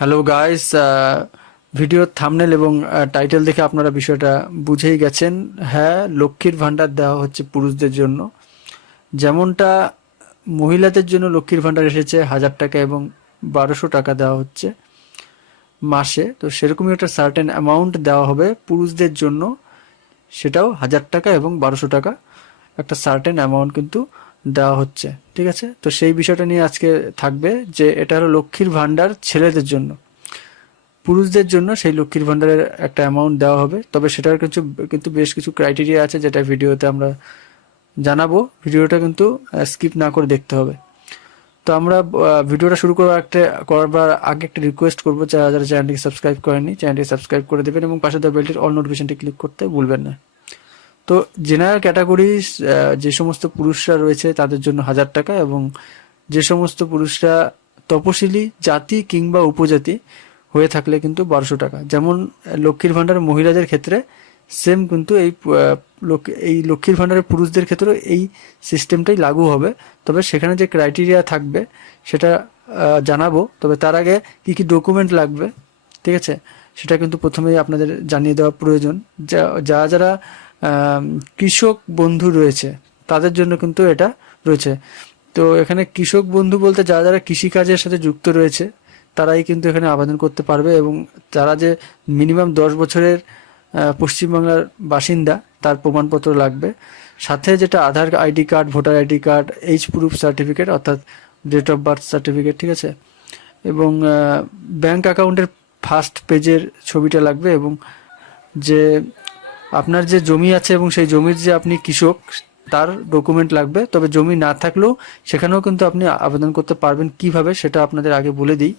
Hello guys ভিডিওর thumbnail এবং title দেখে আপনারা বিষয়টা বুঝেই গেছেন। হ্যাঁ লক্ষ্মীর ভাণ্ডার দেওয়া হচ্ছে পুরুষদের জন্য। যেমনটা মহিলাদের জন্য লক্ষ্মীর ভাণ্ডার এসেছে, হাজার টাকা এবং বারোশো টাকা দেওয়া হচ্ছে মাসে। তো সেরকমই একটা সার্টেন অ্যামাউন্ট দেওয়া হবে পুরুষদের জন্য। সেটাও হাজার টাকা এবং বারোশো টাকা। একটা সার্টেন অ্যামাউন্ট কিন্তু দেওয়া হচ্ছে, ঠিক আছে? তো সেই বিষয়টা নিয়ে আজকে থাকবে যে এটা হলো লক্ষ্মীর ভাণ্ডার ছেলেদের জন্য। পুরুষদের জন্য সেই লক্ষ্মীর ভাণ্ডারের একটা অ্যামাউন্ট দেওয়া হবে, তবে সেটার কিছু, কিন্তু বেশ কিছু ক্রাইটেরিয়া আছে যেটা ভিডিওতে আমরা জানাব। ভিডিওটা কিন্তু স্কিপ না করে দেখতে হবে। তো আমরা ভিডিওটা শুরু করার একটা, করবার আগে একটা রিকোয়েস্ট করব যারা যারা চ্যানেলটিকে সাবস্ক্রাইব করেনি চ্যানেলটিকে সাবস্ক্রাইব করে দেবেন এবং পাশে দেওয়া বেলটির অল নোটিফিকেশনটি ক্লিক করতে ভুলবেন না। তো জেনারেল ক্যাটাগরি যে সমস্ত পুরুষরা রয়েছে তাদের জন্য হাজার টাকা এবং যে সমস্ত পুরুষরা তপশিলি, জাতি কিংবা উপজাতি হয়ে থাকলে কিন্তু বারোশো টাকা। যেমন লক্ষ্মীর ভাণ্ডার মহিলাদের ক্ষেত্রে সেম কিন্তু এই এই লক্ষ্মীর ভাণ্ডারের পুরুষদের ক্ষেত্রেও এই সিস্টেমটাই লাগু হবে। তবে সেখানে যে ক্রাইটেরিয়া থাকবে সেটা জানাব। তবে তার আগে কি কি ডকুমেন্ট লাগবে, ঠিক আছে? সেটা কিন্তু প্রথমেই আপনাদের জানিয়ে দেওয়া প্রয়োজন। যা- যারা যারা কৃষক বন্ধু রয়েছে। তাদের জন্য কিন্তু এটা রয়েছে। তো এখানে কৃষক বন্ধু বলতে যারা যারা কৃষিকাজের সাথে যুক্ত রয়েছে, তারাই কিন্তু এখানে আবেদন করতে পারবে এবং তারা যে মিনিমাম দশ বছরের পশ্চিমবাংলার বাসিন্দা, তার প্রমাণপত্র লাগবে। সাথে যেটা Aadhaar ID card, voter ID card age proof certificate অর্থাৎ ডেট অফ বার্থ সার্টিফিকেট ঠিক আছে? এবং ব্যাংক অ্যাকাউন্টের ফার্স্ট পেজের ছবিটা লাগবে এবং যে আপনার যে জমি আছে এবং সেই জমির যে আপনি কৃষক, তার ডকুমেন্ট লাগবে। তবে জমি না থাকলেও সেখানেও কিন্তু আপনি আবেদন করতে পারবেন কীভাবে, সেটা আপনাদের আগে বলে দিই।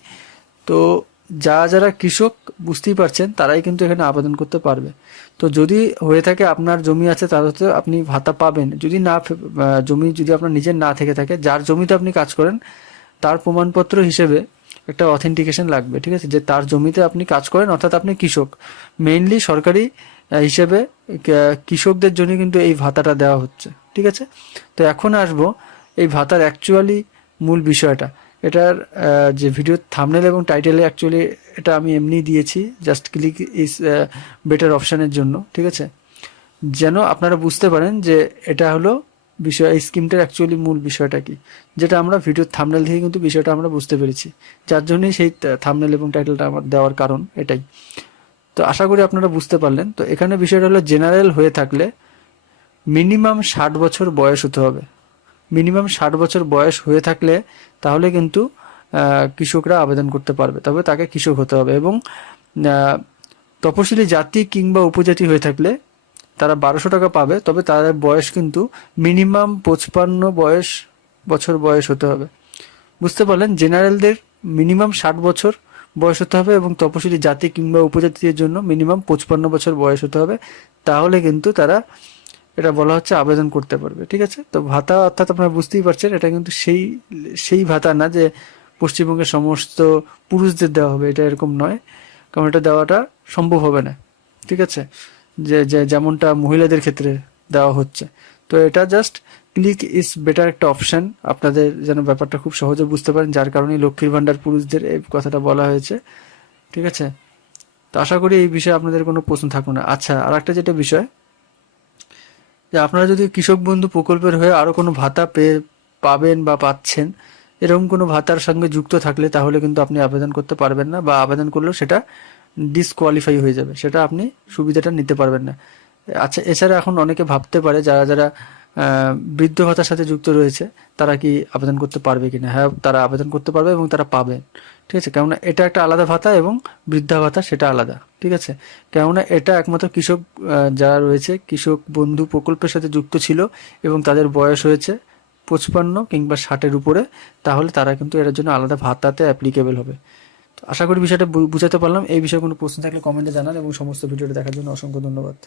তো যারা যারা কৃষক, বুঝতেই পারছেন, তারাই কিন্তু এখানে আবেদন করতে পারবে। তো যদি হয়ে থাকে আপনার জমি আছে, তাহলে তো আপনি ভাতা পাবেন। যদি না জমি যদি আপনার নিজের না থেকে থাকে, যার জমিতে আপনি কাজ করেন, তার প্রমাণপত্র হিসেবে একটা অথেন্টিকেশন লাগবে, ঠিক আছে? যে তার জমিতে আপনি কাজ করেন, অর্থাৎ আপনি কৃষক। মেইনলি সরকারি হিসেবে কৃষকদের জন্য কিন্তু এই ভাতাটা দেওয়া হচ্ছে। ঠিক আছে? তো এখন আসব এই ভাতার অ্যাকচুয়ালি মূল বিষয়টা। এটার যে ভিডিও থামনেল এবং টাইটেলে অ্যাকচুয়ালি এটা আমি এমনি দিয়েছি। জাস্ট ক্লিক ইজ বেটার অপশানের জন্য। ঠিক আছে? যেন আপনারা বুঝতে পারেন যে এটা হলো বিষয়, এই স্কিমটার অ্যাকচুয়ালি মূল বিষয়টা কি। যেটা আমরা ভিডিওর থামনেল থেকে কিন্তু বিষয়টা আমরা বুঝতে পেরেছি। যার জন্যই সেই থামনেল এবং টাইটেলটা আমার দেওয়ার কারণ এটাই। তো আশা করি আপনারা বুঝতে পারলেন। তো এখানে বিষয়টা হলো জেনারেল হয়ে থাকলে মিনিমাম ষাট বছর বয়স হতে হবে। মিনিমাম ষাট বছর বয়স হয়ে থাকলে তাহলে কিন্তু কৃষকরা আবেদন করতে পারবে। তবে তাকে কৃষক হতে হবে এবং তপশিলি জাতি কিংবা উপজাতি হয়ে থাকলে তারা বারোশো টাকা পাবে, তবে তাদের বয়স কিন্তু মিনিমাম পঁচপান্ন বয়স, বছর বয়স হতে হবে। বুঝতে পারলেন? জেনারেলদের মিনিমাম ষাট বছর বয়স হতে হবে এবং তপশিলি জাতি কিংবা উপজাতিদের জন্য মিনিমাম পঁচপান্ন বছর বয়স হতে হবে। তাহলে কিন্তু তারা এটা বলা হচ্ছে আবেদন করতে পারবে, ঠিক আছে? তো ভাতা অর্থাৎ আপনারা বুঝতেই পারছেন, এটা কিন্তু সেই সেই ভাতা না যে পশ্চিমবঙ্গের সমস্ত পুরুষদের দেওয়া হবে, এটা এরকম নয়। কারণ এটা দেওয়াটা সম্ভব হবে না, ঠিক আছে? যে যেমনটা মহিলাদের ক্ষেত্রে দেওয়া হচ্ছে। তো এটা জাস্ট ক্লিক ইজ বেটার একটা অপশন আপনাদের যেন ব্যাপারটা খুব সহজে বুঝতে পারেন, যার কারণে লক্ষ্মীর ভাণ্ডার পুরুষদের এই কথাটা বলা হয়েছে। ঠিক আছে? তো আশা করি এই বিষয়ে আপনাদের কোনো প্রশ্ন থাকবে না। আচ্ছা আর একটা যেটা বিষয়, যে আপনারা যদি কৃষক বন্ধু প্রকল্পের হয়ে আরও কোনো ভাতা পেয়ে পাবেন বা পাচ্ছেন, এরকম কোনো ভাতার সঙ্গে যুক্ত থাকলে তাহলে কিন্তু আপনি আবেদন করতে পারবেন না বা আবেদন করলেও সেটা ডিসকোয়ালিফাই হয়ে যাবে। সেটা আপনি সুবিধাটা নিতে পারবেন না। আচ্ছা এছাড়া এখন অনেকে ভাবতে পারে, যারা যারা বৃদ্ধ ভাতার সাথে যুক্ত রয়েছে, তারা কি আবেদন করতে পারবে কিনা? হ্যাঁ তারা আবেদন করতে পারবে এবং তারা পাবেন ঠিক আছে? কেননা এটা একটা আলাদা ভাতা এবং বৃদ্ধা ভাতা সেটা আলাদা। ঠিক আছে? কেননা এটা একমাত্র কৃষক যারা রয়েছে, কৃষক বন্ধু প্রকল্পের সাথে যুক্ত ছিল এবং তাদের বয়স হয়েছে পঁচপান্ন কিংবা ষাটের উপরে, তাহলে তারা কিন্তু এটার জন্য আলাদা ভাতাতে অ্যাপ্লিকেবল হবে। তো আশা করি বিষয়টা বুঝাতে পারলাম। এই বিষয়ে কোনো প্রশ্ন থাকলে কমেন্টে জানান এবং সমস্ত ভিডিওটা দেখার জন্য অসংখ্য ধন্যবাদ।